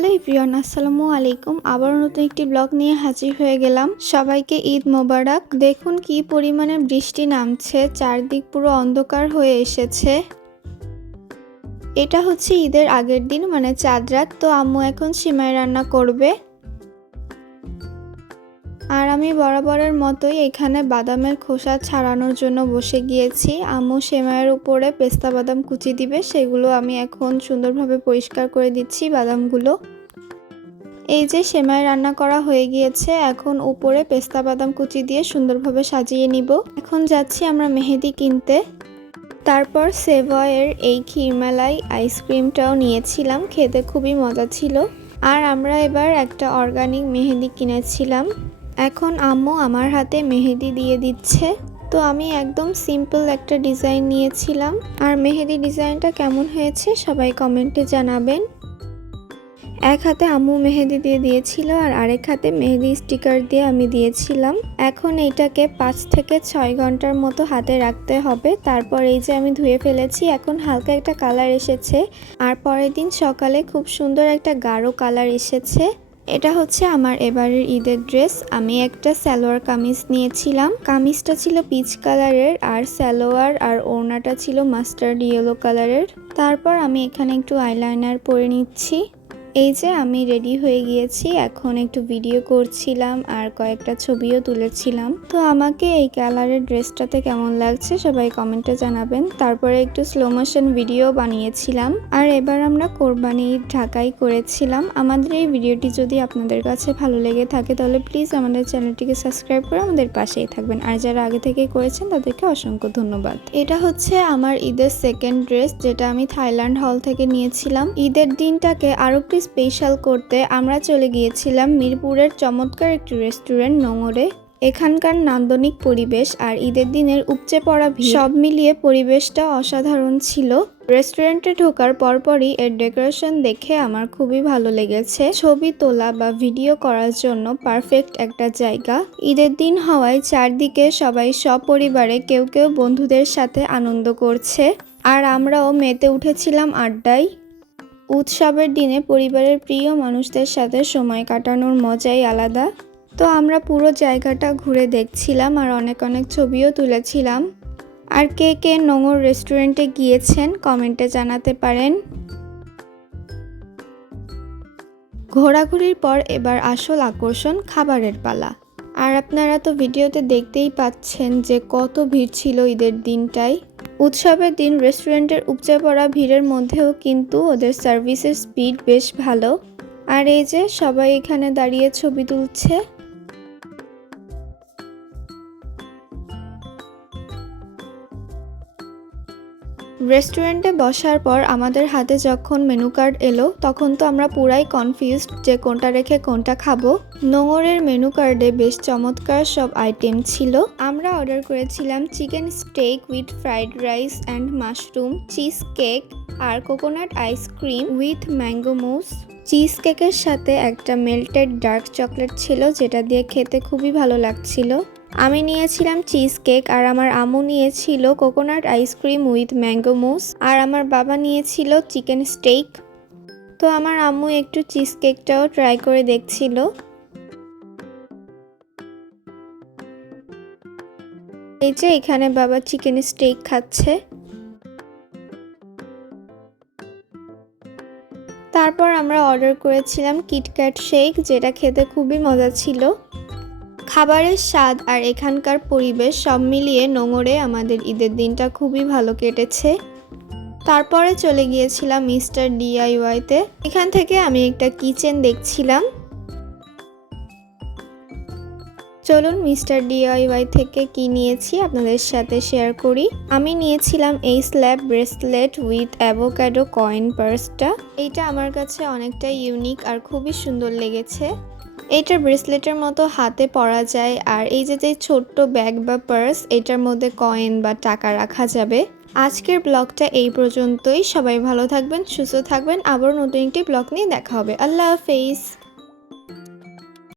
Hello everyone, আসসালামু আলাইকুম। আবার নতুন একটি ব্লগ নিয়ে হাজির হয়ে গেলাম। সবাইকে ঈদ মোবারক। দেখুন কি পরিমাণে বৃষ্টি নামছে, চারদিক পুরো অন্ধকার হয়ে এসেছে। এটা হচ্ছে ঈদের আগের দিন, মানে চাঁদ রাত। তো আম্মু এখন সিমাই রান্না করবে, আর আমি বরাবরের মতোই এখানে বাদামের খোসা ছাড়ানোর জন্য বসে গিয়েছি। আম্মু সেমাইয়ের উপরে পেস্তা বাদাম কুচি দিবে, সেগুলো আমি এখন সুন্দরভাবে পরিষ্কার করে দিচ্ছি বাদামগুলো। এই যে সেমাই রান্না করা হয়ে গিয়েছে, এখন উপরে পেস্তা বাদাম কুচি দিয়ে সুন্দরভাবে সাজিয়ে নিব। এখন যাচ্ছি আমরা মেহেদি কিনতে। তারপর সেভয়ের এই ক্ষীরমালাই আইসক্রিমটাও নিয়েছিলাম, খেতে খুবই মজা ছিল। আর আমরা এবার একটা অর্গানিক মেহেদি কিনেছিলাম। এখন আম্মু আমার হাতে মেহেদি দিয়ে দিচ্ছে। তো আমি একদম সিম্পল একটা ডিজাইন নিয়েছিলাম, আর মেহেদি ডিজাইনটা কেমন হয়েছে সবাই কমেন্টে জানাবেন। এক হাতে আম্মু মেহেদি দিয়ে দিয়েছিল, আর আরেক হাতে মেহেদি স্টিকার দিয়ে আমি দিয়েছিলাম। এখন এইটাকে 5 থেকে 6 ঘন্টার মতো হাতে রাখতে হবে। তারপর এই যে আমি ধুয়ে ফেলেছি, এখন হালকা একটা কালার এসেছে। আর পরের দিন সকালে খুব সুন্দর একটা গাঢ় কালার এসেছে। এটা হচ্ছে আমার এবারের ঈদের ড্রেস। আমি একটা সালোয়ার কামিজ নিয়েছিলাম। কামিজটা ছিল পিচ কালারের, আর সালোয়ার আর ওড়নাটা ছিল মাস্টার্ড ইয়েলো কালারের। তারপর আমি এখানে একটু আইলাইনার পরে নিচ্ছি। এই যে আমি রেডি হয়ে গিয়েছি, এখন একটু ভিডিও করছিলাম আর কয়েকটা ছবিও তুলেছিলাম। তো আমাকে এই কালারের ড্রেসটাতে কেমন লাগছে সবাই কমেন্টে জানাবেন। তারপরে একটু স্লো মোশন ভিডিও বানিয়েছিলাম। আর এবার আমরা কোরবানি ঈদ ঢাকায় করেছিলাম। আমাদের এই ভিডিওটি যদি আপনাদের কাছে ভালো লেগে থাকে তাহলে প্লিজ আমাদের চ্যানেলটিকে সাবস্ক্রাইব করে আমাদের পাশেই থাকবেন। আর যারা আগে থেকে করেছেন তাদেরকে অসংখ্য ধন্যবাদ। এটা হচ্ছে আমার ঈদের সেকেন্ড ড্রেস, যেটা আমি থাইল্যান্ড হল থেকে নিয়েছিলাম। ঈদের দিনটাকে আরো স্পেশাল করতে আমরা চলে গিয়েছিলাম মিরপুরের চমৎকার একটি রেস্টুরেন্ট নোঙরে। এখানকার নান্দনিক পরিবেশ আর ঈদের দিনের উপচে পড়া ভিড় সব মিলিয়ে পরিবেশটা অসাধারণ ছিল। রেস্টুরেন্টে ঢোকার পরপরই এর ডেকোরেশন দেখে আমার খুবই ভালো লেগেছে। ছবি তোলা বা ভিডিও করার জন্য পারফেক্ট একটা জায়গা। ঈদের দিন হওয়ায় চারদিকে সবাই সপরিবারে, কেউ কেউ বন্ধুদের সাথে আনন্দ করছে, আর আমরাও মেতে উঠেছিলাম আড্ডায়। উৎসবের দিনে পরিবারের প্রিয় মানুষদের সাথে সময় কাটানোর মজাই আলাদা। তো আমরা পুরো জায়গাটা ঘুরে দেখছিলাম আর অনেক অনেক ছবিও তুলেছিলাম। আর কে কে নোঙর রেস্টুরেন্টে গিয়েছেন কমেন্টে জানাতে পারেন। ঘোরাঘুরির পর এবার আসল আকর্ষণ খাবারের পালা। আর আপনারা তো ভিডিওতে দেখতেই পাচ্ছেন যে কত ভিড় ছিল ঈদের দিনটায়। উৎসবের দিন রেস্টুরেন্টের উপচে পড়া ভিড়ের মধ্যেও কিন্তু ওদের সার্ভিসের স্পিড বেশ ভালো। আর এই যে সবাই এখানে দাঁড়িয়ে ছবি তুলছে। রেস্টুরেন্টে বসার পর আমাদের হাতে যখন মেনু কার্ড এলো, তখন তো আমরা পুরাই কনফিউজড যে কোনটা রেখে কোনটা খাবো। নোঙরের মেনু কার্ডে বেশ চমৎকার সব আইটেম ছিল। আমরা অর্ডার করেছিলাম chicken steak with fried rice and mushroom, cheese cake আর coconut ice cream with mango mousse. Cheese কেকের সাথে একটা মেল্টেড ডার্ক চকলেট ছিল, যেটা দিয়ে খেতে খুবই ভালো লাগছিল। আমি নিয়েছিলাম চিজ কেক, আর আমার আম্মু নিয়েছিল কোকোনাট আইসক্রিম উইথ ম্যাঙ্গো মুস, আর আমার বাবা নিয়েছিল চিকেন স্টেক। তো আমার আম্মু একটু চিজ কেকটাও ট্রাই করে দেখছিল। এই যে এখানে বাবা চিকেন স্টেক খাচ্ছে। তারপর আমরা অর্ডার করেছিলাম কিটক্যাট শেক, যেটা খেতে খুবই মজা ছিল। খাবারের স্বাদ আর এখানকার পরিবেশ সব মিলিয়ে নোঙরে আমাদের ঈদের দিনটা খুবই ভালো কেটেছে। তারপরে চলে গিয়েছিলাম মিস্টার ডিআইওয়াইতে। এখান থেকে আমি একটা কিচেন দেখছিলাম। চলুন মিস্টার ডিআইওয়াই থেকে কি নিয়েছি আপনাদের সাথে শেয়ার করি। আমি নিয়েছিলাম এই slab bracelet with avocado coin পার্সটা। এইটা আমার কাছে অনেকটা ইউনিক আর খুবই সুন্দর লেগেছে। এইটার ব্রেসলেটের মতো হাতে পরা যায়, আর এই যে ছোট্ট ব্যাগ বা পার্স, এটার মধ্যে কয়েন বা টাকা রাখা যাবে। আজকের ব্লগটা এই পর্যন্তই। সবাই ভালো থাকবেন, সুস্থ থাকবেন। আবার নতুন একটি ব্লগ নিয়ে দেখা হবে। আল্লাহ হাফেজ।